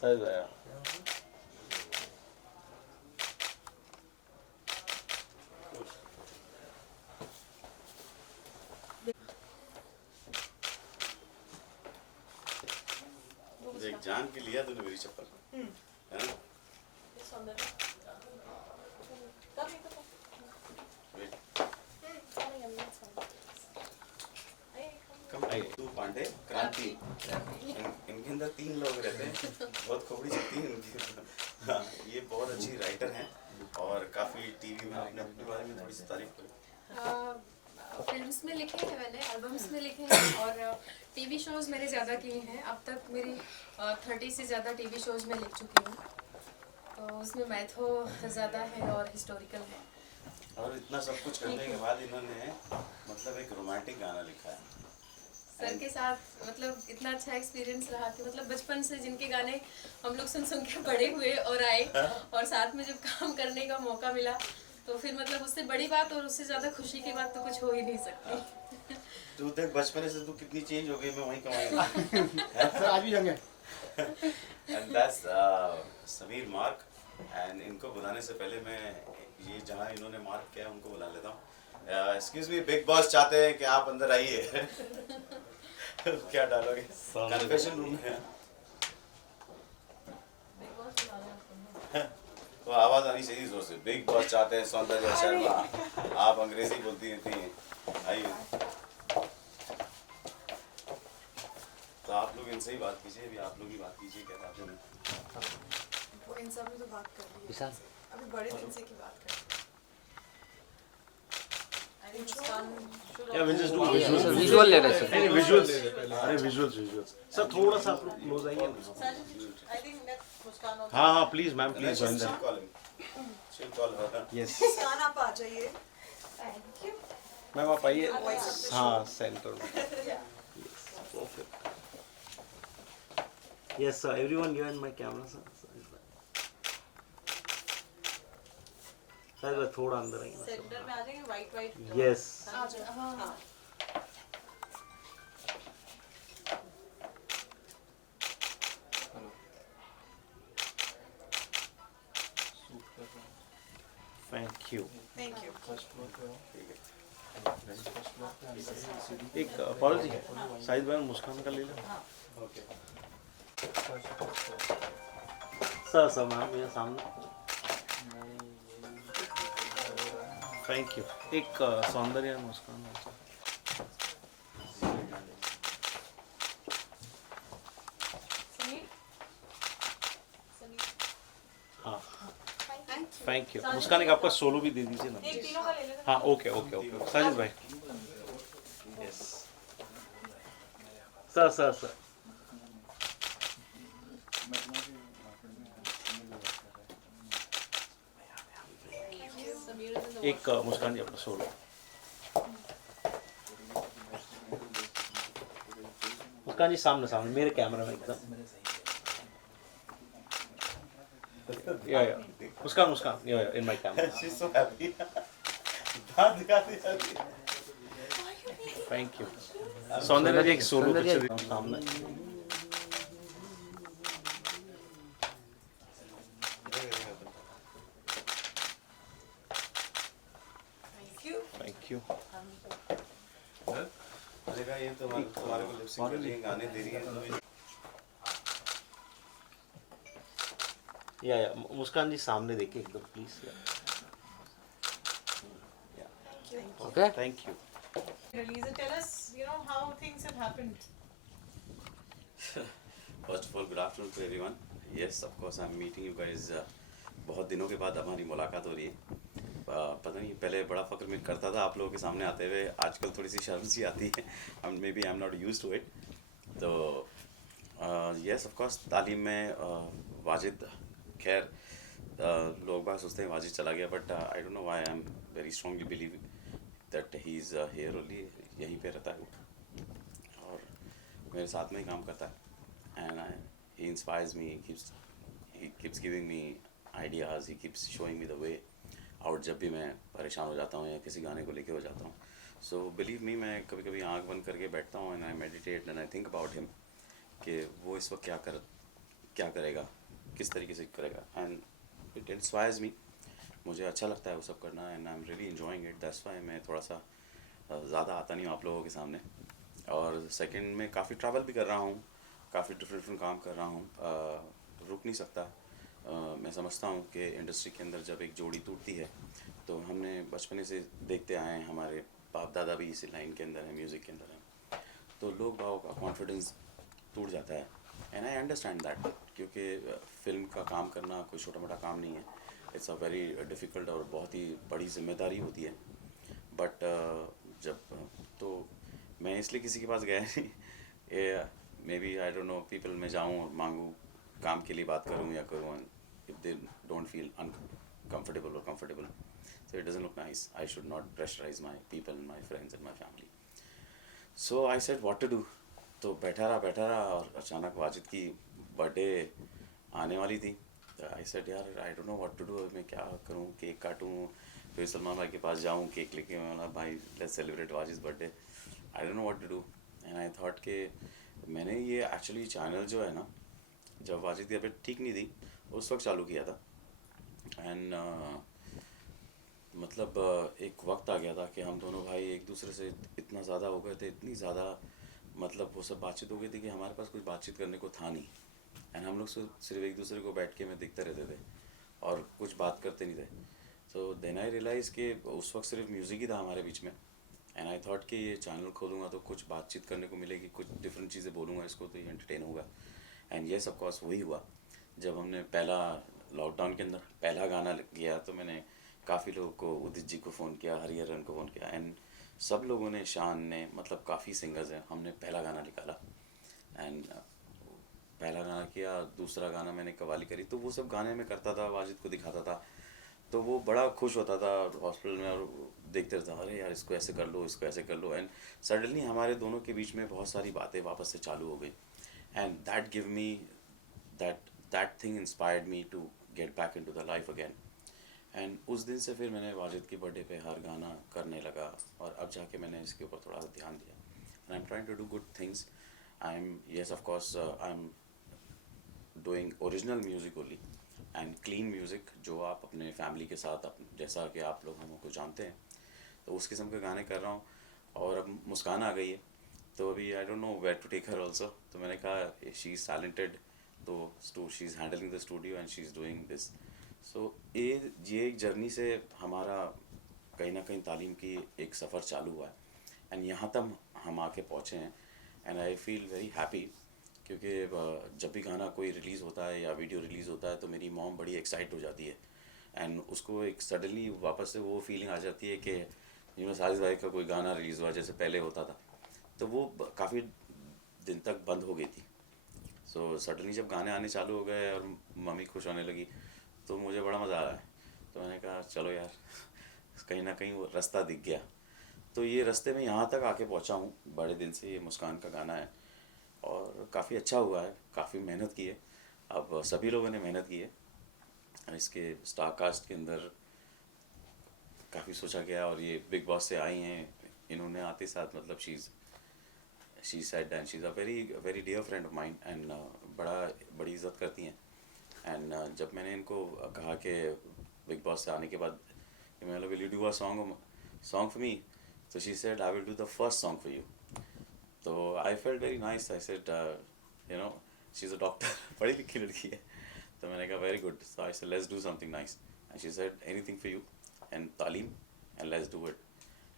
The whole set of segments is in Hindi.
साइज आया। देख जान के लिया तूने मेरी चप्पल, है ना? कम तू पांडे क्रांति इनके अंदर 3 लोग रहते हैं, बहुत खोपड़ी चलती है इनकी। हाँ, ये बहुत अच्छी राइटर हैं और काफ़ी टीवी में आपने अपने बारे में थोड़ी सी तारीफ करी। फिल्म्स में लिखे हैं मैंने, एल्बम्स में लिखे हैं और टीवी शोज़ मैंने ज़्यादा किए हैं। अब तक मेरी 30 से ज़्यादा टीवी शोज़ में लिख चुकी हूँ, तो उसमें मैथो ज़्यादा है और हिस्टोरिकल है। और इतना सब कुछ करने के बाद इन्होंने मतलब एक रोमांटिक गाना लिखा है सर के साथ। मतलब इतना अच्छा एक्सपीरियंस रहा कि मतलब बचपन से जिनके गाने हम लोग सुन सुन के बड़े हुए और आए, और साथ में जब काम करने का मौका मिला तो फिर मतलब उससे बड़ी बात और उससे ज़्यादा खुशी की बात तो कुछ हो ही नहीं सकती। तू देख बचपन से तू कितनी चेंज हो गई, मैं वहीं कमाऊंगा। सर आज भी जंगे। And that's Sameer Mark. And इनको बुलाने से पहले मैं ये जहाँ इन्होंने मार्क किया है उनको बुला लेता हूँ। एक्सक्यूज मी, बिग बॉस चाहते हैं कि आप अंदर आइए। क्या डालोगे? कन्फेशन रूम में तो आवाज आनी चाहिए जोर से। बिग बॉस चाहते हैं सौंदर्य शर्मा। आप अंग्रेजी बोलती रहती हैं, आइए। तो आप लोग इनसे ही बात कीजिए, अभी आप लोग ही बात कीजिए। क्या बात है? वो इन सब में तो बात कर रही है, अभी बड़े दिन से की बात कर रही है। या विजुअल विजुअल ले रहे सर। नहीं विजुअल ले रहे पहले। अरे विजुअल्स सर थोड़ा सा आप क्लोज आइए। हाँ हाँ please ma'am, please join the yes Muskaan आप आ जाइए। मैम आप आइए। हाँ सेंटर में। Yes sir, everyone given my camera sir. Sir थोड़ा अंदर आइए। सेंटर में आ जाएंगे, वाइट वाइट। यस आ जाओ। हाँ। Thank you. Thank you. एक पॉल जी साइड बार मुस्कान का ले लो। सर सर मैम मेरे सामने। Thank you. एक सौंदर्य मुस्कान। हाँ थैंक यू। मुस्कान एक आपका सोलो भी दे दीजिए ना। एक तीनों का ले लेना। हाँ ओके ओके ओके साजिद भाई। Yes sir sir sir. एक मुस्कान जी आपका सोलो। मुस्कान जी सामने सामने मेरे कैमरा में एकदम। या मुस्कान मुस्कान या in my camera. She's so happy. दांत दिखाती जाती है। Thank you. सौंदर्य जी एक सोलो पिक्चर सामने। Thank you. देखा ये तो तुम्हारे को लिपसिंग कर रही है, गाने दे रही है। या मुस्कान जी सामने देखिए एकदम please. Okay thank you. Lisa, tell us, how things have happened. First of all, good afternoon to everyone. Yes, of course, I'm meeting you guys. बहुत दिनों के बाद हमारी मुलाकात हो रही है। पता नहीं पहले बड़ा फक्र मैं करता था आप लोगों के सामने आते हुए, आजकल थोड़ी सी शर्म सी आती है। Maybe I am not used to it. तो यस ऑफ कोर्स तालीम में वाजिद, खैर लोग बात सोचते हैं वाजिद चला गया, but I don't know why I am very strongly believe that he is here only. यहीं पे रहता है और मेरे साथ में ही काम करता है। And he inspires me, he keeps giving me ideas, he keeps showing me the way out जब भी मैं परेशान हो जाता हूँ या किसी गाने को लेके हो जाता हूँ। सो बिलीव मी, मैं कभी कभी आँख बंद करके बैठता हूँ and I meditate and I think about him कि वो इस वक्त क्या क्या करेगा, किस तरीके से करेगा, एंड इट इंस्पायर्स मी। मुझे अच्छा लगता है वो सब करना, and I am really enjoying it. That's why मैं थोड़ा सा ज़्यादा आता नहीं हूँ आप लोगों के सामने। और सेकंड में काफ़ी ट्रैवल भी कर रहा हूँ, काफ़ी डिफरेंट काम कर रहा हूँ, रुक नहीं सकता। मैं समझता हूँ कि इंडस्ट्री के अंदर जब एक जोड़ी टूटती है तो हमने बचपने से देखते आए हैं, हमारे बाप दादा भी इसी लाइन के अंदर हैं, म्यूज़िक के अंदर हैं, तो लोग बागों का कॉन्फिडेंस टूट जाता है। एंड आई अंडरस्टैंड दैट, क्योंकि फिल्म का काम करना कोई छोटा मोटा काम नहीं है। इट्स अ वेरी डिफ़िकल्ट और बहुत ही बड़ी जिम्मेदारी होती है। बट जब तो मैं इसलिए किसी के पास गया नहीं, maybe I don't know people में जाऊँ और मांगूँ काम के लिए बात करूँ या करूँ, if they don't feel uncomfortable or comfortable, so it doesn't look nice. I should not pressurize my people and my friends and my family. So I said what to do. तो बैठा रहा और अचानक वाजिद की बर्थडे आने वाली थी। आई सेड यार I don't know what to do, मैं क्या करूँ, केक काटूँ, फिर सलमान भाई के पास जाऊँ, केक लेके बोला भाई let's celebrate Wajid birthday. I don't know what to do, and I thought के मैंने ये एक्चुअली चैनल जो है ना, जब वाजिद की तबीयत ठीक नहीं थी उस वक्त चालू किया था। एंड मतलब एक वक्त आ गया था कि हम दोनों भाई एक दूसरे से इतना ज़्यादा हो गए थे, इतनी ज़्यादा मतलब वो सब बातचीत हो गई थी कि हमारे पास कुछ बातचीत करने को था नहीं। एंड हम लोग सिर्फ एक दूसरे को बैठ के में देखते रहते थे और कुछ बात करते नहीं थे। सो देन आई रियलाइज़ कि उस वक्त सिर्फ म्यूज़िक ही था हमारे बीच में। एंड आई थॉट कि ये चैनल खोलूँगा तो कुछ बातचीत करने को मिलेगी, कुछ डिफरेंट चीज़ें बोलूँगा इसको तो ये एंटरटेन होगा। एंड ये सब कोर्स वही हुआ। जब हमने पहला लॉकडाउन के अंदर पहला गाना किया तो मैंने काफ़ी लोगों को, उदित जी को फ़ोन किया, हरिहरन को फ़ोन किया, एंड सब लोगों ने, शान ने, मतलब काफ़ी सिंगर्स हैं, हमने पहला गाना निकाला। एंड पहला गाना किया, दूसरा गाना मैंने कवाली करी, तो वो सब गाने में करता था, वाजिद को दिखाता था, तो वो बड़ा खुश होता था हॉस्पिटल में और देखते रहता, अरे यार इसको ऐसे कर लो, इसको ऐसे कर लो। एंड सडनली हमारे दोनों के बीच में बहुत सारी बातें वापस से चालू हो गई, and that give me that thing inspired me to get back into the life again. And उस दिन से फिर मैंने वाजिद की बर्थडे पे हर गाना करने लगा, और अब जाके मैंने इसके ऊपर थोड़ा सा ध्यान दिया। And I am trying to do good things. I am, yes of course, I am doing original music only and clean music, जो आप अपने फैमिली के साथ, जैसा कि आप लोग हमको जानते हैं, तो उस किस्म के गाने कर रहा हूँ। और अब मुस्कान आ गई है, तो अभी I don't know where to take her also, तो मैंने कहा शी इज़ टैलेंटेड, तो she is handling the studio and she is doing this. So ये एक जर्नी से हमारा कहीं ना कहीं तालीम की एक सफ़र चालू हुआ है, एंड यहाँ तक हम आके पहुँचे हैं। And I feel very happy, क्योंकि जब भी गाना कोई रिलीज़ होता है या वीडियो रिलीज़ होता है तो मेरी मॉम बड़ी एक्साइट हो जाती है, एंड उसको एक सडनली वापस से वो फीलिंग आ जाती है कि साजिद भाई का कोई गाना रिलीज़ हुआ जैसे पहले होता था, तो वो काफ़ी दिन तक बंद हो गई थी। सो सडनली जब गाने आने चालू हो गए और मम्मी खुश होने लगी, तो मुझे बड़ा मज़ा आ रहा है। तो मैंने कहा चलो यार, कहीं ना कहीं वो रास्ता दिख गया, तो ये रास्ते में यहाँ तक आके पहुँचा हूँ बड़े दिन से। ये मुस्कान का गाना है और काफ़ी अच्छा हुआ है, काफ़ी मेहनत की है, अब सभी लोगों ने मेहनत की है। इसके स्टार कास्ट के अंदर काफ़ी सोचा गया, और ये बिग बॉस से आई हैं, इन्होंने आते साथ मतलब she said, and she is a very dear friend of mine, and बड़ी इज़्ज़त करती हैं। एंड जब मैंने इनको कहा कि बिग बॉस से आने के बाद मतलब will you do a song for me, तो she said I will do the first song for you. तो I felt very nice. I said you know she is a doctor, पढ़ी लिखी लड़की है, तो मैंने कहा very good. So I said let's do something nice, and she said anything for you and तालीम, and let's do it.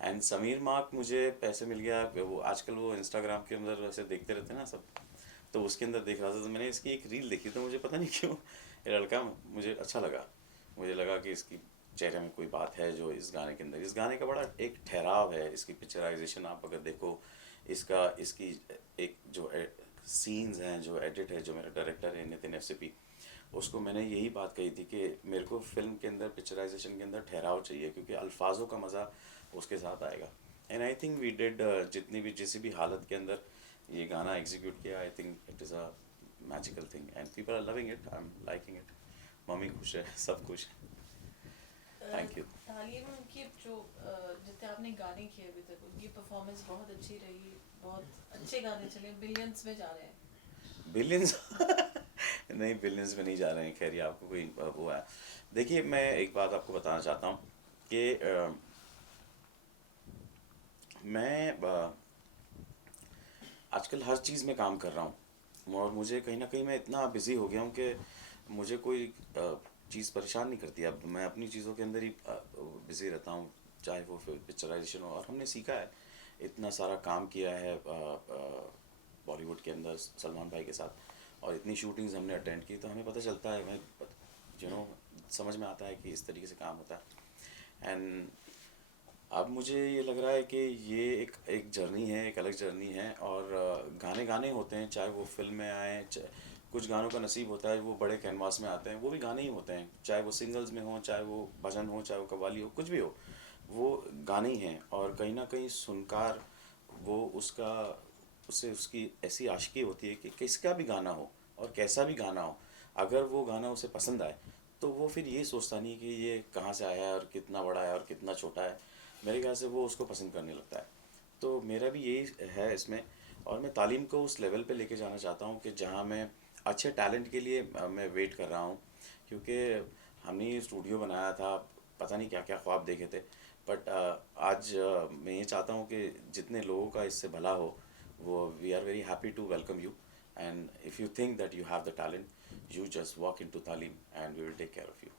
And Sameer Mark मुझे पैसे मिल गया, वो आजकल वो इंस्टाग्राम के अंदर वैसे देखते रहते हैं ना सब, तो उसके अंदर देख रहा था, तो मैंने इसकी एक रील देखी, तो मुझे पता नहीं क्यों ये लड़का मुझे अच्छा लगा। मुझे लगा कि इसकी चेहरे में कोई बात है जो इस गाने के अंदर, इस गाने का बड़ा एक ठहराव है, इसकी पिक्चराइजेशन आप अगर देखो, इसकी एक जो सीन्स हैं, जो एडिट है, जो मेरा डायरेक्टर है नितिन FCP, उसको मैंने यही बात कही थी कि मेरे को फिल्म के अंदर, पिक्चराइजेशन के अंदर ठहराव चाहिए, क्योंकि अल्फाजों का मज़ा उसके साथ आएगा। And I think we did, जिस भी हालत के अंदर ये गाना एग्जीक्यूट किया, I think it is a magical thing and people are loving it, I am liking it. Mummy खुश है, सब खुश है। Thank you. तालीम की जो जितने आपने गाने किए अभी तक, उनकी परफॉर्मेंस बहुत अच्छी रही, बहुत अच्छे गाने चले, बिलियंस में जा रहे हैं। बिलियंस नहीं बिलियंस में नहीं जा रहे हैं, खैर ये आपको कोई वो है। देखिए मैं एक बात आपको बताना चाहता हूँ कि मैं आजकल हर चीज़ में काम कर रहा हूँ और मुझे कहीं ना कहीं मैं इतना बिज़ी हो गया हूँ कि मुझे कोई चीज़ परेशान नहीं करती। अब मैं अपनी चीज़ों के अंदर ही बिज़ी रहता हूँ, चाहे वो पिक्चराइजेशन हो। और हमने सीखा है, इतना सारा काम किया है बॉलीवुड के अंदर सलमान भाई के साथ, और इतनी शूटिंग्स हमने अटेंड की, तो हमें पता चलता है, हमें समझ में आता है कि इस तरीके से काम होता है। एंड अब मुझे ये लग रहा है कि ये एक जर्नी है, एक अलग जर्नी है। और गाने गाने होते हैं, चाहे वो फिल्म में आए, कुछ गानों का नसीब होता है वो बड़े कैनवास में आते हैं, वो भी गाने ही होते हैं, चाहे वो सिंगल्स में हो, चाहे वो भजन हो, चाहे वो कव्वाली हो, कुछ भी हो, वो गाने ही हैं। और कहीं ना कहीं सुनकार वो उससे उसकी ऐसी आशिकी होती है कि किसका भी गाना हो और कैसा भी गाना हो, अगर वो गाना उसे पसंद आए तो वो फिर ये सोचता नहीं कि ये कहाँ से आया है और कितना बड़ा है और कितना छोटा है। मेरे ख्याल से वो उसको पसंद करने लगता है। तो मेरा भी यही है इसमें। और मैं तालीम को उस लेवल पे लेके जाना चाहता हूँ कि जहाँ मैं अच्छे टैलेंट के लिए मैं वेट कर रहा हूँ, क्योंकि हमने ये स्टूडियो बनाया था, पता नहीं क्या क्या ख्वाब देखे थे, बट आज मैं ये चाहता हूँ कि जितने लोगों का इससे भला हो, वो we are very happy to welcome you. And if you think that you have the talent, you just walk into तालीम and we will take care of you.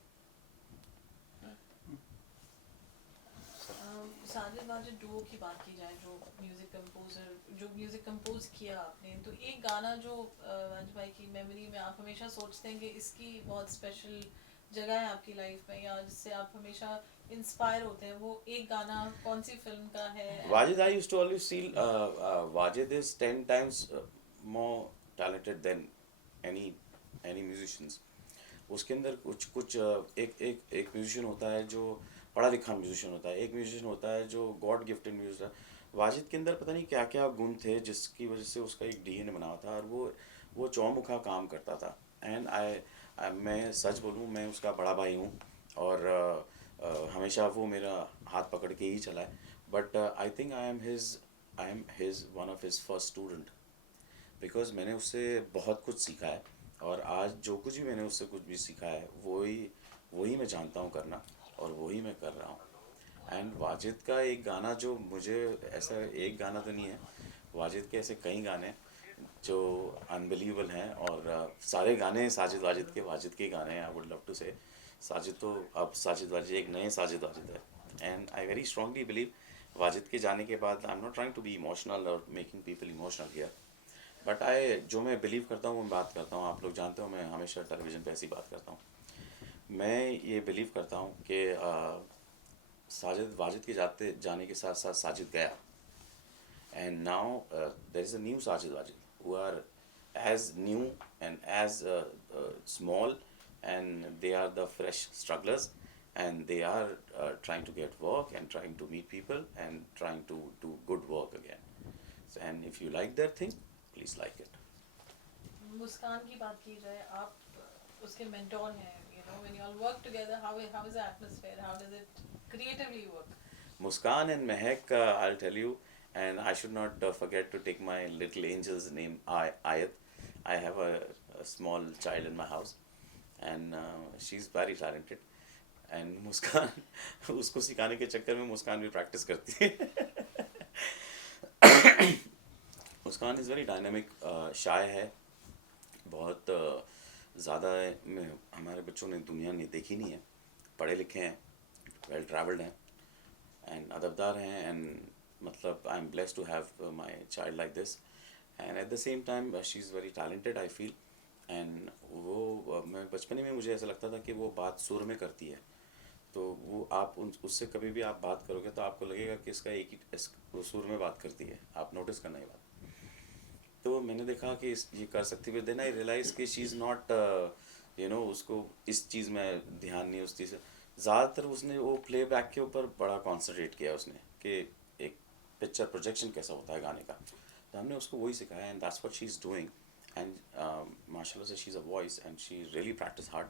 Sajid Wajid Duo की बात की जाए, जो म्यूजिक कंपोज किया आपने, तो एक गाना जो वाजिद भाई की मेमोरी में आप हमेशा सोचते हैं कि इसकी बहुत स्पेशल जगह है आपकी लाइफ में, या जिससे आप हमेशा इंस्पायर होते हैं, वो एक गाना कौन सी फिल्म का है? Wajid, I used to always feel Wajid is 10 times more talented than any musicians. उसके अंदर कुछ एक म्यूजिशियन होता है जो पढ़ा लिखा म्यूजिशियन होता है, एक म्यूजिशियन होता है जो गॉड गिफ्टेड म्यूजिशियन है। वाजिद के अंदर पता नहीं क्या क्या गुण थे जिसकी वजह से उसका एक डीएनए बना हुआ था, और वो चौमुखा काम करता था। एंड मैं सच बोलूँ, मैं उसका बड़ा भाई हूँ और हमेशा वो मेरा हाथ पकड़ के ही चला है। But I think I am his one of his first student, because मैंने उससे बहुत कुछ सीखा है। और आज जो कुछ भी मैंने उससे कुछ भी सीखा है वही मैं जानता हूँ करना, और वही मैं कर रहा हूँ। एंड वाजिद का एक गाना जो मुझे, ऐसा एक गाना तो नहीं है, वाजिद के ऐसे कई गाने जो अनबिलीवेबल हैं। और सारे गाने वाजिद के गाने हैं। आई वुड लव टू से साजिद, तो अब साजिद वाजिद एक नए साजिद वाजिद है। And I very strongly believe Wajid के जाने के बाद, I am not trying to be emotional और making people emotional here, but जो मैं बिलीव करता हूँ मैं बात करता हूँ। आप लोग जानते हो मैं हमेशा टेलीविज़न पे ऐसी बात करता हूँ। मैं ये बिलीव करता हूँ कि वाजिद के जाने के साथ साथ साजिद गया, and now there is a new Sajid Wajid who are as new and as small, and they are the fresh strugglers, and they are trying to get work and trying to meet people and trying to do good work again. So, and if you like that thing, please like it. मुस्कान की बात की जाए, आप उसके मेंटोर हैं, when you all work together, how is the atmosphere, how does it creatively work? Muskan and Mehak, I'll tell you, and I should not forget to take my little angel's name, Ayat. I have a small child in my house, and she's very talented. And Muskan, उसको सिखाने के चक्कर में मुस्कान भी प्रैक्टिस करती है। मुस्कान इज़ वेरी डायनामिक, शाय है बहुत ज़्यादा। हमारे बच्चों ने दुनिया ने देखी नहीं है, पढ़े लिखे हैं, वेल ट्रैवल्ड हैं एंड अदबदार हैं। एंड मतलब I am blessed to have my child like this, and at the same time she is very talented I feel. And वो मैं बचपन में मुझे ऐसा लगता था कि वो बात सुर में करती है, तो वो आप उससे कभी भी आप बात करोगे तो आपको लगेगा कि इसका एक ही सुर में बात करती है, आप नोटिस करना ये बात। तो मैंने देखा कि ये कर सकती है, देन आई रियलाइज कि शी इज़ नॉट उसको इस चीज़ में ध्यान नहीं, उस चीज़ से ज़्यादातर उसने वो प्लेबैक के ऊपर बड़ा कॉन्सेंट्रेट किया उसने, कि एक पिक्चर प्रोजेक्शन कैसा होता है गाने का। तो हमने उसको वही सिखाया, and that's what she is doing. And माशाल्लाह से she is a voice and she really practice hard.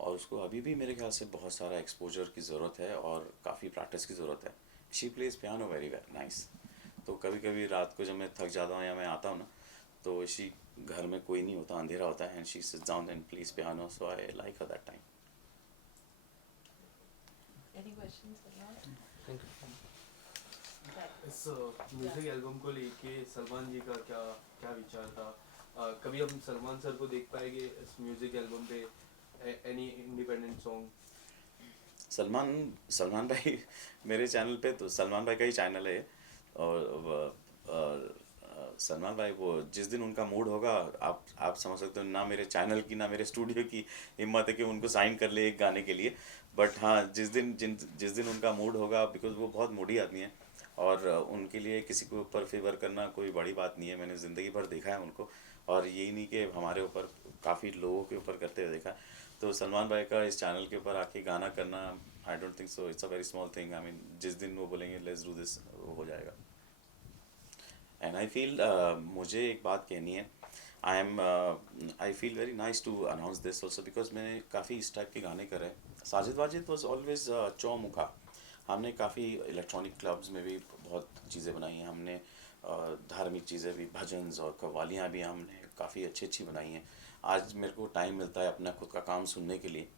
और उसको अभी भी मेरे ख्याल से बहुत सारा एक्सपोजर की ज़रूरत है और काफ़ी प्रैक्टिस की ज़रूरत है। She plays piano very very nice. तो कभी कभी रात को जब मैं थक जाता हूँ या मैं आता हूँ ना, तो शी घर में कोई नहीं होता, अंधेरा होता है, and she seats down and place piano, so I like her that time. Any questions? Salman? Thank you. इस म्यूजिक एल्बम को लेके सलमान जी का क्या क्या विचार था? कभी हम सलमान सर को देख पाएंगे इस म्यूजिक एल्बम पे, एनी इंडिपेंडेंट सॉन्ग? सलमान भाई मेरे चैनल पे, तो सलमान भाई का ही चैनल है, और सलमान भाई वो जिस दिन उनका मूड होगा, आप समझ सकते हो, ना मेरे चैनल की ना मेरे स्टूडियो की हिम्मत है कि उनको साइन कर ले एक गाने के लिए. बट हाँ, जिस दिन उनका मूड होगा, बिकॉज वो बहुत मूडी आदमी है, और उनके लिए किसी के ऊपर फेवर करना कोई बड़ी बात नहीं है. मैंने ज़िंदगी भर देखा है उनको, और यही नहीं कि हमारे ऊपर, काफ़ी लोगों के ऊपर करते हुए देखा. तो सलमान भाई का इस चैनल के ऊपर आके गाना करना, I don't think so, it's a very small thing. I mean, जिस दिन वो बोलेंगे लेट्स डू दिस, वो हो जाएगा. एंड आई फील, मुझे एक बात कहनी है, I feel very nice to announce this also, because मैंने काफ़ी इस टाइप के गाने करे. साजिद वाजिद वॉज ऑलवेज चौमुखा. हमने काफ़ी इलेक्ट्रॉनिक क्लब्स में भी बहुत चीज़ें बनाई हैं. हमने धार्मिक चीज़ें भी, भजन और कव्वालियाँ भी हमने काफ़ी अच्छी बनाई हैं. आज मेरे को टाइम मिलता है अपना खुद का काम सुनने के लिए,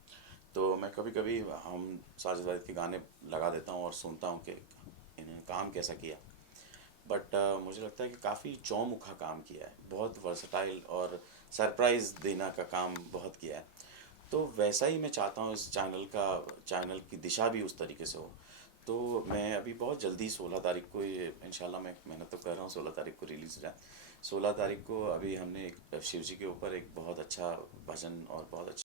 तो मैं कभी कभी हम साजिद वाजिद के गाने लगा देता हूँ और सुनता हूँ कि इन्होंने काम कैसा किया. बट मुझे लगता है कि काफ़ी चौमुखा काम किया है, बहुत वर्सटाइल और सरप्राइज़ देना का काम बहुत किया है. तो वैसा ही मैं चाहता हूँ इस चैनल की दिशा भी उस तरीके से हो. तो मैं अभी बहुत जल्दी 16 तारीख को, ये इंशाल्लाह मैं मेहनत तो कर रहा हूँ, 16 तारीख को रिलीज़ हो जाए. 16 तारीख को अभी हमने एक शिव जी के ऊपर एक बहुत अच्छा भजन और बहुत अच्छा